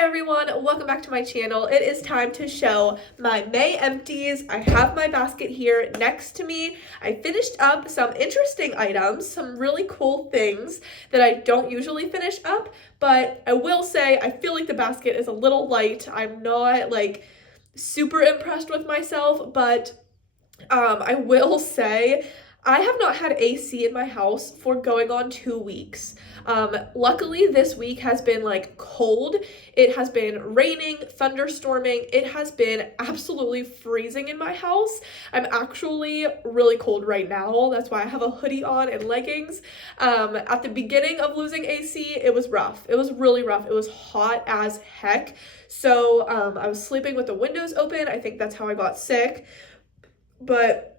Hi everyone, welcome back to my channel. It is time to show my May empties. I have my basket here next to me. I finished up some interesting items, some really cool things that I don't usually finish up, but I will say I feel like the basket is a little light. I'm not like super impressed with myself, but I will say I have not had AC in my house for going on 2 weeks. Luckily, this week has been like cold. It has been raining, thunderstorming. It has been absolutely freezing in my house. I'm actually really cold right now. That's why I have a hoodie on and leggings. At the beginning of losing AC, it was rough. It was really rough. It was hot as heck. So I was sleeping with the windows open. I think that's how I got sick. But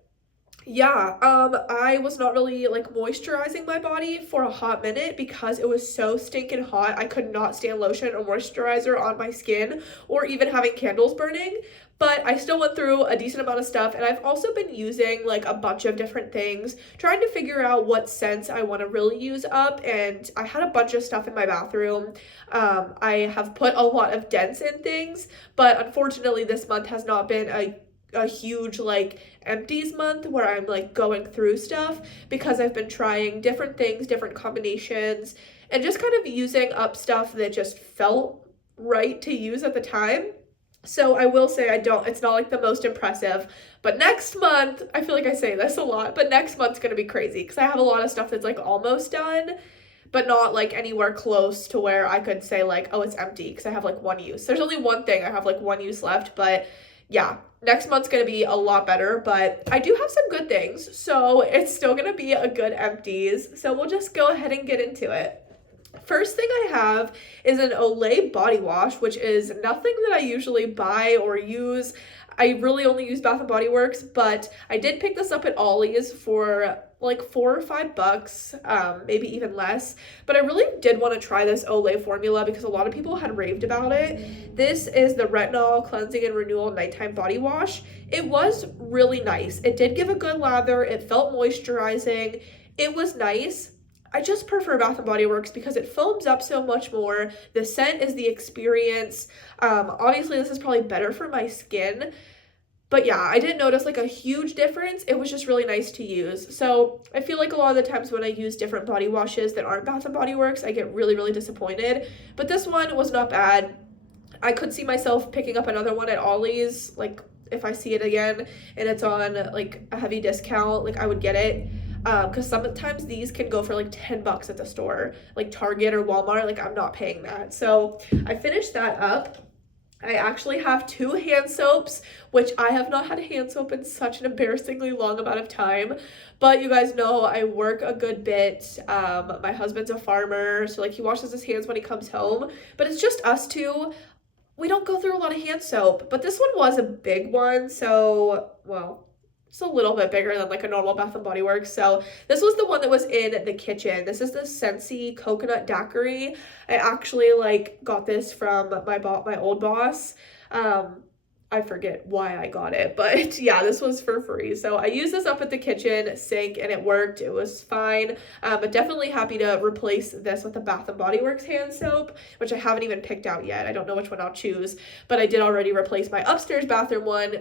yeah, I was not really like moisturizing my body for a hot minute because it was so stinking hot. I could not stand lotion or moisturizer on my skin or even having candles burning. But I still went through a decent amount of stuff, and I've also been using like a bunch of different things, trying to figure out what scents I want to really use up. And I had a bunch of stuff in my bathroom. I have put a lot of dents in things, but unfortunately this month has not been a huge like empties month where I'm like going through stuff because I've been trying different things, different combinations, and just kind of using up stuff that just felt right to use at the time. So I will say it's not like the most impressive, but next month, I feel like I say this a lot, but next month's gonna be crazy because I have a lot of stuff that's like almost done, but not like anywhere close to where I could say like, oh, it's empty because I have like one use. There's only one thing, I have like one use left, but yeah, next month's gonna be a lot better, but I do have some good things, so it's still gonna be a good empties. So we'll just go ahead and get into it. First thing I have is an Olay body wash, which is nothing that I usually buy or use. I really only use Bath and Body Works, but I did pick this up at Ollie's for like $4 or $5, maybe even less. But I really did want to try this Olay formula because a lot of people had raved about it. This is the Retinol Cleansing and Renewal Nighttime Body Wash. It was really nice. It did give a good lather. It felt moisturizing. It was nice. I just prefer Bath and Body Works because it foams up so much more. The scent is the experience. Obviously, this is probably better for my skin. But yeah, I didn't notice like a huge difference. It was just really nice to use. So I feel like a lot of the times when I use different body washes that aren't Bath and Body Works, I get really, really disappointed. But this one was not bad. I could see myself picking up another one at Ollie's, like if I see it again and it's on like a heavy discount, like I would get it. Because sometimes these can go for like $10 at the store, like Target or Walmart. Like I'm not paying that. So I finished that up. I actually have 2 hand soaps, which I have not had hand soap in such an embarrassingly long amount of time. But you guys know I work a good bit. My husband's a farmer, so like he washes his hands when he comes home. But it's just us two. We don't go through a lot of hand soap. But this one was a big one, so well, it's a little bit bigger than like a normal Bath and Body Works. So this was the one that was in the kitchen. This is the Scentsy Coconut Daiquiri. I actually like got this from my old boss. I forget why I got it, but yeah, this was for free. So I used this up at the kitchen sink and it worked. It was fine. But definitely happy to replace this with a Bath and Body Works hand soap, which I haven't even picked out yet. I don't know which one I'll choose, but I did already replace my upstairs bathroom one.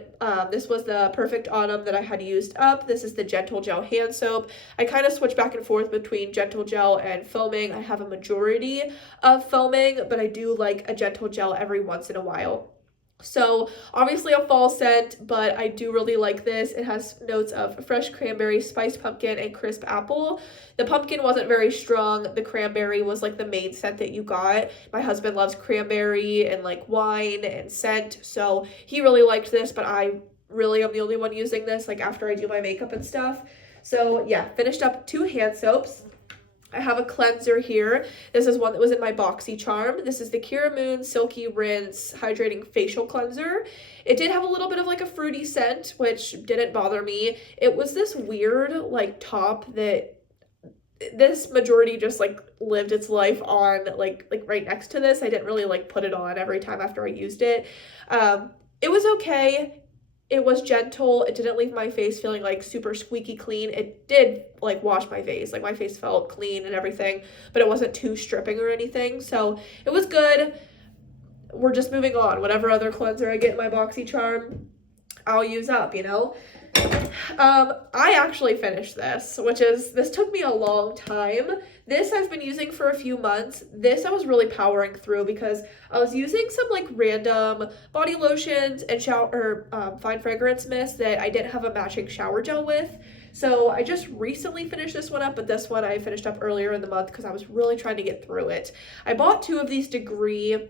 This was the Perfect Autumn that I had used up. This is the Gentle Gel hand soap. I kind of switch back and forth between Gentle Gel and foaming. I have a majority of foaming, but I do like a Gentle Gel every once in a while. So obviously a fall scent, but I do really like this. It has notes of fresh cranberry, spiced pumpkin, and crisp apple. The pumpkin wasn't very strong. The cranberry was like the main scent that you got. My husband loves cranberry and like wine and scent, so he really liked this, but I really am the only one using this like after I do my makeup and stuff. So yeah, finished up 2 hand soaps. I have a cleanser here. This is one that was in my BoxyCharm. This is the Kira Moon Silky Rinse Hydrating Facial Cleanser. It did have a little bit of like a fruity scent, which didn't bother me. It was this weird like top that this majority just like lived its life on like right next to this. I didn't really like put it on every time after I used it. It was okay. It was gentle. It didn't leave my face feeling like super squeaky clean. It did like wash my face. Like my face felt clean and everything, but it wasn't too stripping or anything. So it was good. we're just moving on. Whatever other cleanser I get in my BoxyCharm, I'll use up, you know? I actually finished this took me a long time. This I've been using for a few months. This I was really powering through because I was using some like random body lotions and fine fragrance mist that I didn't have a matching shower gel with. So I just recently finished this one up, but this one I finished up earlier in the month because I was really trying to get through it. I bought 2 of these Degree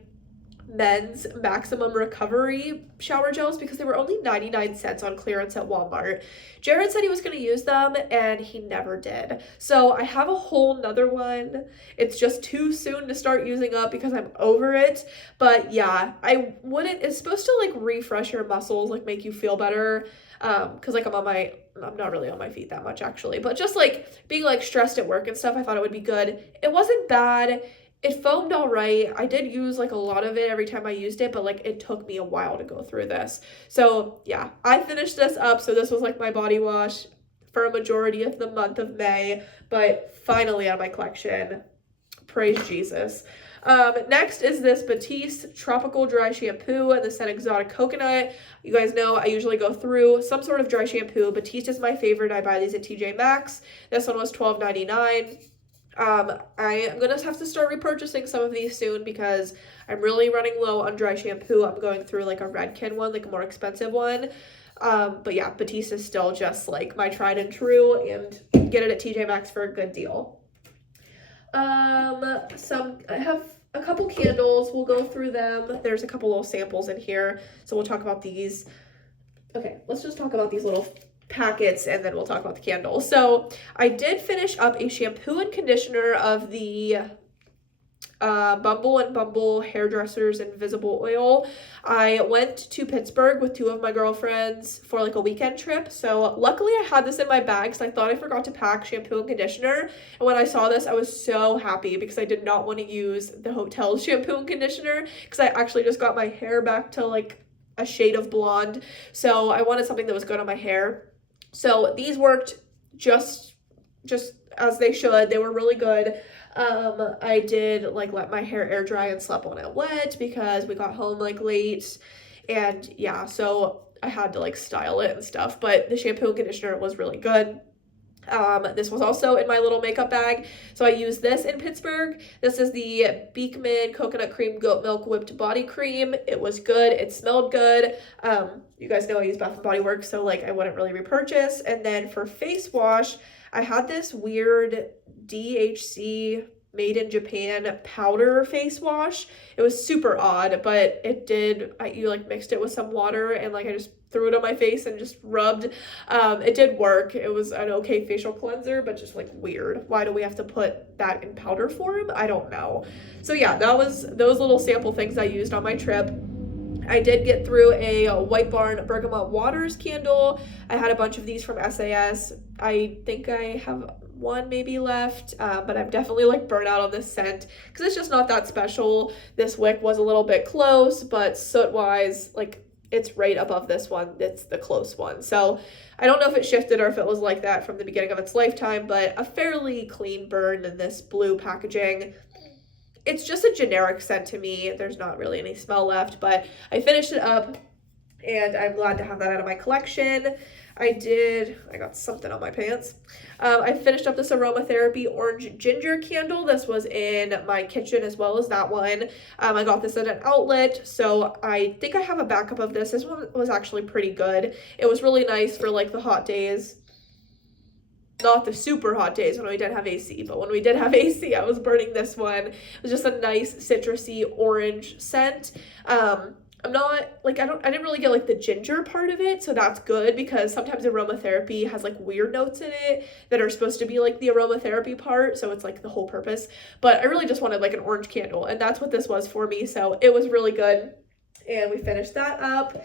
men's maximum recovery shower gels because they were only 99 cents on clearance at Walmart. Jared said he was going to use them and he never did. So I have a whole nother one. It's just too soon to start using up because I'm over it. But yeah, it's supposed to like refresh your muscles, like make you feel better. Cause like I'm not really on my feet that much actually, but just like being like stressed at work and stuff, I thought it would be good. It wasn't bad. It foamed all right. I did use like a lot of it every time I used it, but like it took me a while to go through this. So yeah, I finished this up. So this was like my body wash for a majority of the month of May, but finally out of my collection. Praise Jesus. Next is this Batiste Tropical Dry Shampoo and the scent Exotic Coconut. You guys know I usually go through some sort of dry shampoo. Batiste is my favorite. I buy these at TJ Maxx. This one was $12.99. I am gonna have to start repurchasing some of these soon because I'm really running low on dry shampoo. I'm going through like a Redken one, like a more expensive one. But yeah, Batiste is still just like my tried and true, and get it at TJ Maxx for a good deal. I have a couple candles. We'll go through them. There's a couple little samples in here, so we'll talk about these. Okay, let's just talk about these little packets and then we'll talk about the candles. So I did finish up a shampoo and conditioner of the Bumble and Bumble Hairdressers Invisible Oil. I went to Pittsburgh with 2 of my girlfriends for like a weekend trip. So luckily I had this in my bag because I thought I forgot to pack shampoo and conditioner. And when I saw this, I was so happy because I did not want to use the hotel's shampoo and conditioner because I actually just got my hair back to like a shade of blonde. So I wanted something that was good on my hair. So these worked just as they should. They were really good. I did like let my hair air dry and slept on it wet because we got home like late, and yeah, so I had to like style it and stuff, but the shampoo and conditioner was really good. This was also in my little makeup bag, so I used this in Pittsburgh. This is the Beekman Coconut Cream Goat Milk Whipped Body Cream. It was good. It smelled good. You guys know I use Bath & Body Works, so like I wouldn't really repurchase. And then for face wash, I had this weird DHC made in Japan powder face wash. It was super odd, but you like mixed it with some water and like I just threw it on my face and just rubbed. It did work. It was an okay facial cleanser, but just like weird. Why do we have to put that in powder form? I don't know. So yeah, that was those little sample things I used on my trip. I did get through a White Barn Bergamot Waters candle. I had a bunch of these from SAS. I think I have one maybe left, but I'm definitely like burnt out on this scent because it's just not that special. This wick was a little bit close, but soot wise, like it's right above this one. It's the close one. So I don't know if it shifted or if it was like that from the beginning of its lifetime, but a fairly clean burn in this blue packaging. It's just a generic scent to me. There's not really any smell left, but I finished it up and I'm glad to have that out of my collection. I got something on my pants. I finished up this aromatherapy orange ginger candle. This was in my kitchen as well as that one. I got this at an outlet, so I think I have a backup of this. This one was actually pretty good. It was really nice for like the hot days. Not the super hot days when we didn't have AC, but when we did have AC, I was burning this one. It was just a nice citrusy orange scent. I'm not like I didn't really get like the ginger part of it, so that's good because sometimes aromatherapy has like weird notes in it that are supposed to be like the aromatherapy part, so it's like the whole purpose. But I really just wanted like an orange candle, and that's what this was for me, so it was really good. And we finished that up.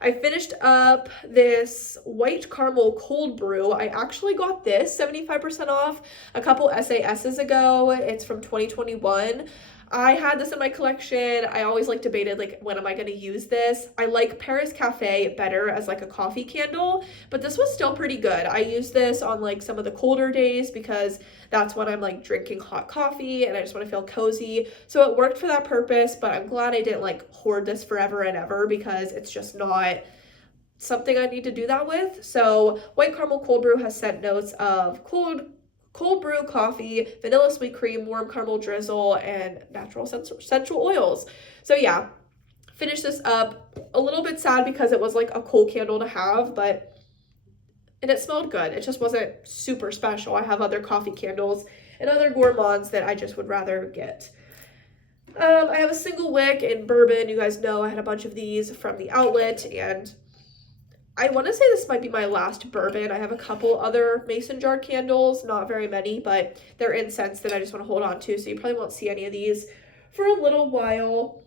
I finished up this white caramel cold brew. I actually got this 75% off a couple SASs ago. It's from 2021. I had this in my collection. I always like debated like when am I going to use this? I like Paris Cafe better as like a coffee candle, but this was still pretty good. I use this on like some of the colder days because that's when I'm like drinking hot coffee and I just want to feel cozy. So it worked for that purpose, but I'm glad I didn't like hoard this forever and ever because it's just not something I need to do that with. So white caramel cold brew has scent notes of cold brew coffee, vanilla sweet cream, warm caramel drizzle, and natural essential oils. So yeah, finished this up. A little bit sad because it was like a cool candle to have, and it smelled good. It just wasn't super special. I have other coffee candles and other gourmands that I just would rather get. I have a single wick in bourbon. You guys know I had a bunch of these from the outlet, and I want to say this might be my last bourbon. I have a couple other mason jar candles, not very many, but they're incense that I just want to hold on to, so you probably won't see any of these for a little while.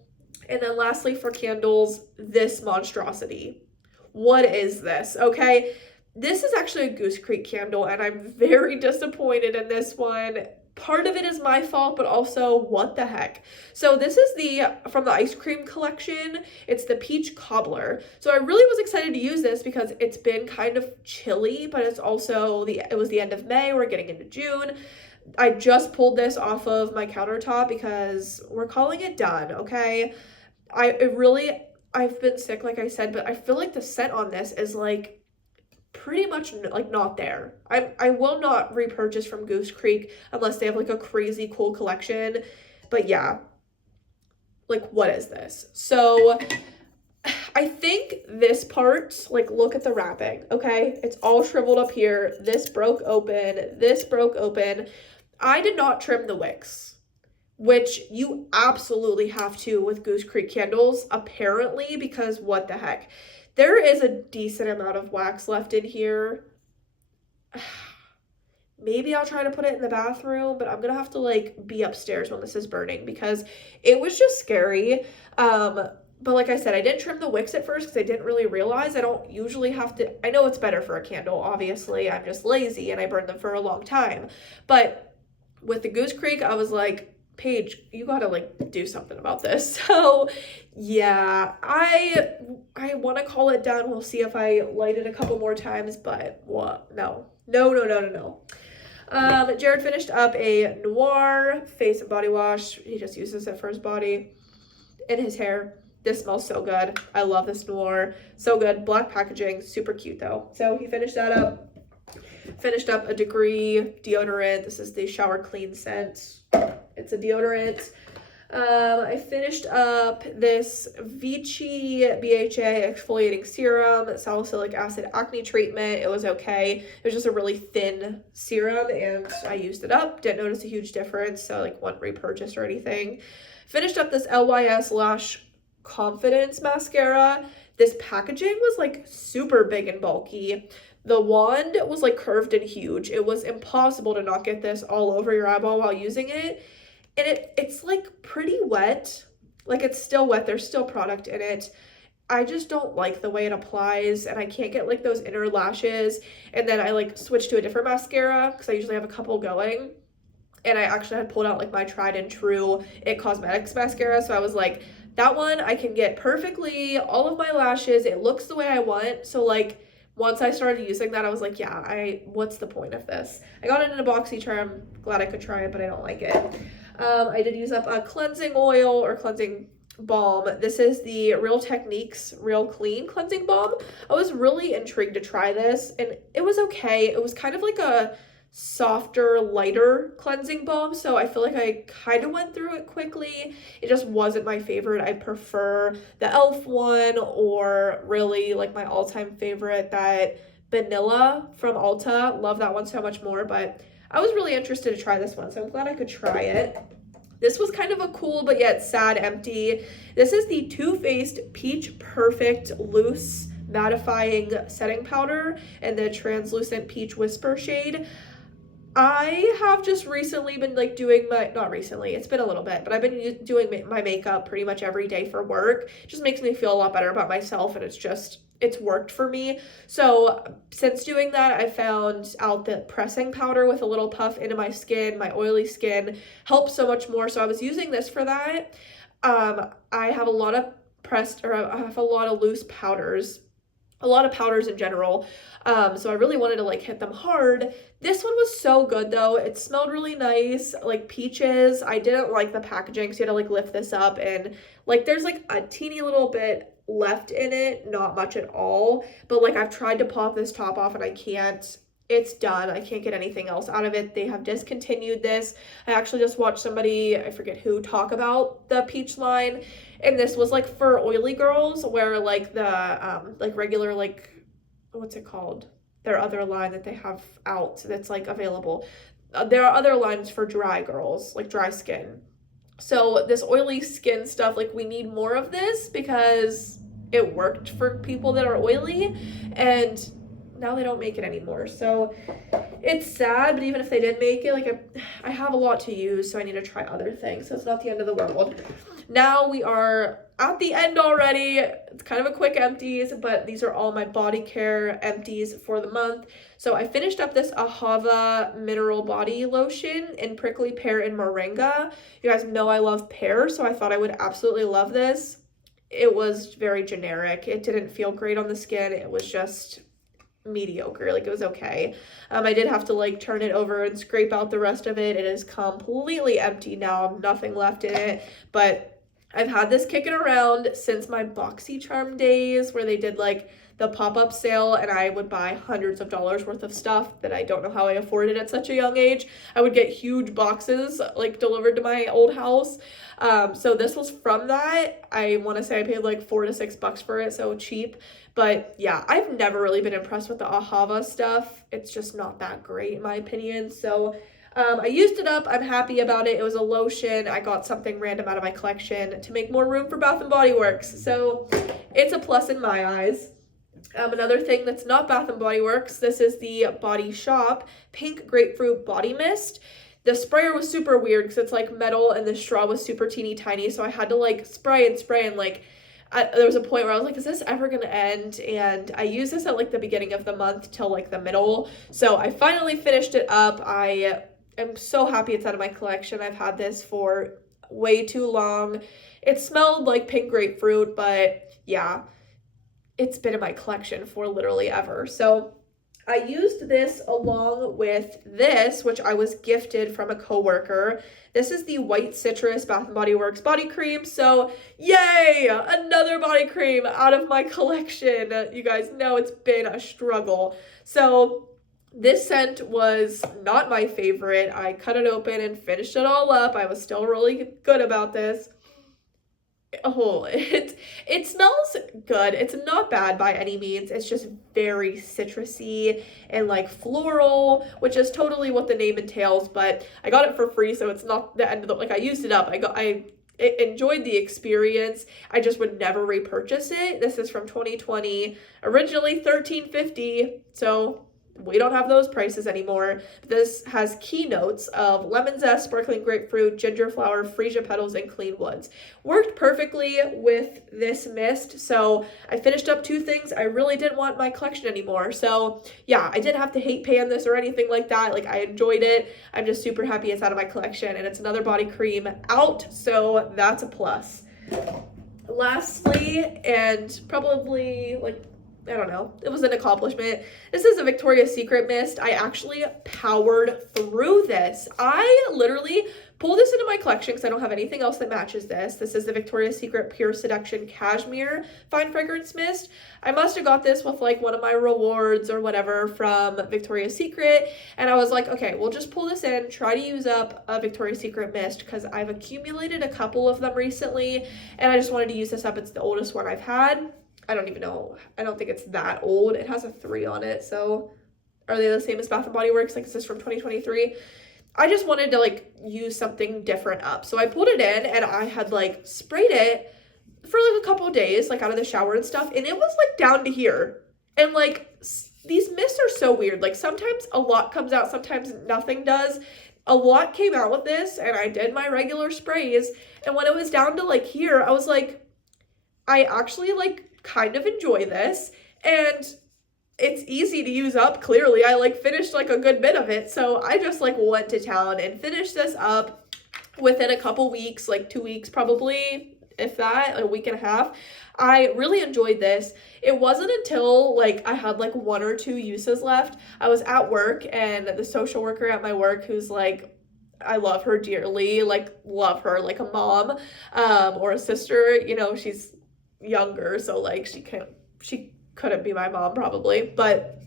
And then lastly for candles, this monstrosity. What is this? Okay, this is actually a Goose Creek candle, and I'm very disappointed in this one. Part of it is my fault, but also what the heck. So this is from the ice cream collection. It's the peach cobbler. So I really was excited to use this because it's been kind of chilly, but it's also it was the end of May. We're getting into June. I just pulled this off of my countertop because we're calling it done. Okay. I've been sick, like I said, but I feel like the scent on this is like pretty much like not there. I will not repurchase from Goose Creek unless they have like a crazy cool collection. But yeah, like what is this? So I think this part, like look at the wrapping, okay? It's all shriveled up here. This broke open. This broke open. I did not trim the wicks, which you absolutely have to with Goose Creek candles, apparently, because what the heck? There is a decent amount of wax left in here. Maybe I'll try to put it in the bathroom, but I'm gonna have to like be upstairs when this is burning because it was just scary. But like I said, I didn't trim the wicks at first because I didn't really realize I don't usually have to. I know it's better for a candle, obviously. I'm just lazy and I burn them for a long time. But with the Goose Creek, I was like, Paige, you gotta like do something about this. So yeah, I want to call it done. We'll see if I light it a couple more times, but what? No. Jared finished up a Noir face and body wash. He just uses it for his body and his hair. This smells so good. I love this Noir. So good. Black packaging. Super cute though. So he finished that up. Finished up a Degree deodorant. This is the shower clean scent. It's a deodorant. I finished up this Vichy BHA exfoliating serum, salicylic acid acne treatment. It was okay. It was just a really thin serum and I used it up. Didn't notice a huge difference, so like wasn't repurchased or anything. Finished up this LYS Lash Confidence mascara. This packaging was like super big and bulky. The wand was like curved and huge. It was impossible to not get this all over your eyeball while using it. And it's like pretty wet. Like it's still wet. There's still product in it. I just don't like the way it applies and I can't get like those inner lashes. And then I like switched to a different mascara because I usually have a couple going. And I actually had pulled out like my tried and true It Cosmetics mascara. So I was like, that one I can get perfectly all of my lashes. It looks the way I want. So like once I started using that, I was like, yeah, what's the point of this? I got it in a BoxyCharm. I'm glad I could try it, but I don't like it. I did use up a cleansing oil or cleansing balm. This is the Real Techniques Real Clean Cleansing Balm. I was really intrigued to try this, and it was okay. It was kind of like a softer, lighter cleansing balm, so I feel like I kind of went through it quickly. It just wasn't my favorite. I prefer the e.l.f. one, or really like my all-time favorite, that vanilla from Ulta. Love that one so much more, but I was really interested to try this one, so I'm glad I could try it. This was kind of a cool but yet sad empty. This is the Too Faced Peach Perfect Loose Mattifying Setting Powder in the Translucent Peach Whisper shade. I have just recently been like doing my, not recently, it's been a little bit, but I've been doing my makeup pretty much every day for work. It just makes me feel a lot better about myself, and it's worked for me. So since doing that, I found out that pressing powder with a little puff into my skin, my oily skin, helps so much more. So I was using this for that. I have a lot of I have a lot of loose powders, a lot of powders in general. So I really wanted to like hit them hard. This one was so good though. It smelled really nice, like peaches. I didn't like the packaging, so you had to like lift this up, and like there's like a teeny little bit left in it, not much at all. But like I've tried to pop this top off and I can't. It's done. I can't get anything else out of it. They have discontinued this. I actually just watched somebody, I forget who, talk about the peach line, and this was like for oily girls, where like the like regular, like, what's it called, their other line that they have out that's like available, there are other lines for dry girls, like dry skin. So this oily skin stuff, like we need more of this because it worked for people that are oily, and now they don't make it anymore. So it's sad, but even if they did make it, like I have a lot to use, so I need to try other things. So it's not the end of the world. Now we are at the end already. It's kind of a quick empties, but these are all my body care empties for the month. So I finished up this Ahava mineral body lotion in prickly pear and moringa. You guys know I love pear, so I thought I would absolutely love this. It was very generic. It didn't feel great on the skin. It was just mediocre. Like, it was okay. I did have to like turn it over and scrape out the rest of it. It is completely empty now, nothing left in it, but I've had this kicking around since my BoxyCharm days, where they did like the pop-up sale, and I would buy hundreds of dollars worth of stuff that I don't know how I afforded at such a young age. I would get huge boxes like delivered to my old house. So this was from that. I want to say I paid like $4 to $6 for it, so cheap. But yeah, I've never really been impressed with the Ahava stuff. It's just not that great in my opinion. So I used it up. I'm happy about it. It was a lotion. I got something random out of my collection to make more room for Bath and Body Works. So it's a plus in my eyes. Another thing that's not Bath and Body Works, this is the Body Shop Pink Grapefruit Body Mist. The sprayer was super weird because it's like metal and the straw was super teeny tiny. So I had to like spray and like, there was a point where I was like, is this ever gonna end? And I used this at like the beginning of the month till like the middle. So I finally finished it up. I am so happy it's out of my collection. I've had this for way too long. It smelled like pink grapefruit, but yeah, it's been in my collection for literally ever. So I used this along with this, which I was gifted from a coworker. This is the White Citrus Bath & Body Works body cream. So yay, another body cream out of my collection. You guys know it's been a struggle. So this scent was not my favorite. I cut it open and finished it all up. I was still really good about this. Oh, it smells good. It's not bad by any means. It's just very citrusy and like floral, which is totally what the name entails, but I got it for free, so it's not the end of the, like, I used it up. I enjoyed the experience. I just would never repurchase it. This is from 2020, originally $13.50, so we don't have those prices anymore. This has key notes of lemon zest, sparkling grapefruit, ginger flower, freesia petals, and clean woods. Worked perfectly with this mist. So I finished up 2 things I really didn't want in my collection anymore. So yeah, I didn't have to hate pan this or anything like that. Like, I enjoyed it. I'm just super happy it's out of my collection, and it's another body cream out. So that's a plus. Lastly, and probably like, I don't know, it was an accomplishment, this is a Victoria's Secret mist. I actually powered through this. I literally pulled this into my collection because I don't have anything else that matches this. This is the Victoria's Secret Pure Seduction Cashmere Fine Fragrance Mist. I must have got this with like one of my rewards or whatever from Victoria's Secret, and I was like, okay, we'll just pull this in, try to use up a Victoria's Secret mist because I've accumulated a couple of them recently, and I just wanted to use this up. It's the oldest one I've had. I don't even know. I don't think it's that old. It has a 3 on it. So are they the same as Bath & Body Works? Like, is this from 2023? I just wanted to like use something different up. So I pulled it in, and I had like sprayed it for like a couple of days, like out of the shower and stuff. And it was like down to here. And like these mists are so weird. Like sometimes a lot comes out, sometimes nothing does. A lot came out with this, and I did my regular sprays, and when it was down to like here, I was like, I actually like kind of enjoy this, and it's easy to use up. Clearly I like finished like a good bit of it, so I just like went to town and finished this up within a couple weeks, like 2 weeks probably, if that, a week and a half. I really enjoyed this. It wasn't until like I had like 1 or 2 uses left. I was at work, and the social worker at my work, who's like, I love her dearly, like love her like a mom or a sister, you know, she's younger, so like she couldn't be my mom probably, but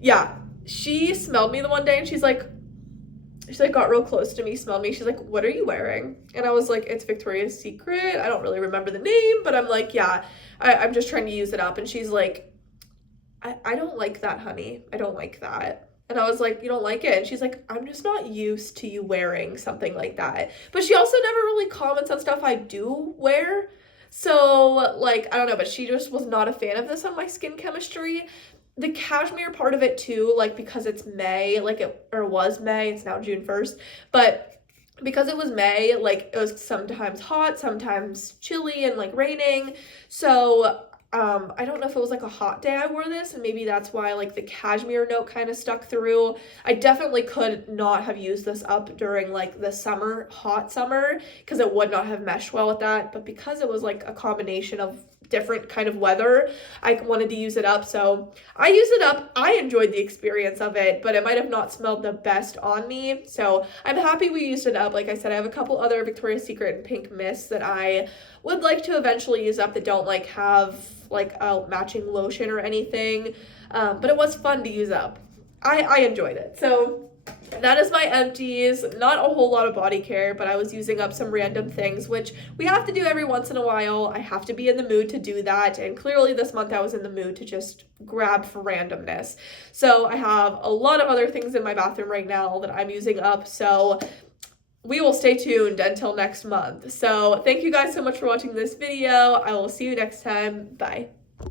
yeah, she smelled me the one day, and she's like got real close to me, smelled me, she's like, what are you wearing? And I was like, it's Victoria's Secret. I don't really remember the name, but I'm like, yeah, I'm just trying to use it up. And she's like, I don't like that, honey, I don't like that. And I was like, you don't like it? And she's like, I'm just not used to you wearing something like that. But she also never really comments on stuff I do wear. So, like, I don't know, but she just was not a fan of this on my skin chemistry. The cashmere part of it too, like, because it's May, like or was May, it's now June 1st, but because it was May, like, it was sometimes hot, sometimes chilly and like raining. So I don't know if it was like a hot day I wore this, and maybe that's why like the cashmere note kind of stuck through. I definitely could not have used this up during like the summer, hot summer, because it would not have meshed well with that. But because it was like a combination of different kind of weather, I wanted to use it up, so I used it up. I enjoyed the experience of it, but it might have not smelled the best on me, so I'm happy we used it up. Like I said, I have a couple other Victoria's Secret and pink mists that I would like to eventually use up that don't like have like a matching lotion or anything, but it was fun to use up. I enjoyed it. So that is my empties. Not a whole lot of body care, but I was using up some random things, which we have to do every once in a while. I have to be in the mood to do that, and clearly this month I was in the mood to just grab for randomness. So I have a lot of other things in my bathroom right now that I'm using up, so we will stay tuned until next month. So thank you guys so much for watching this video. I will see you next time. Bye.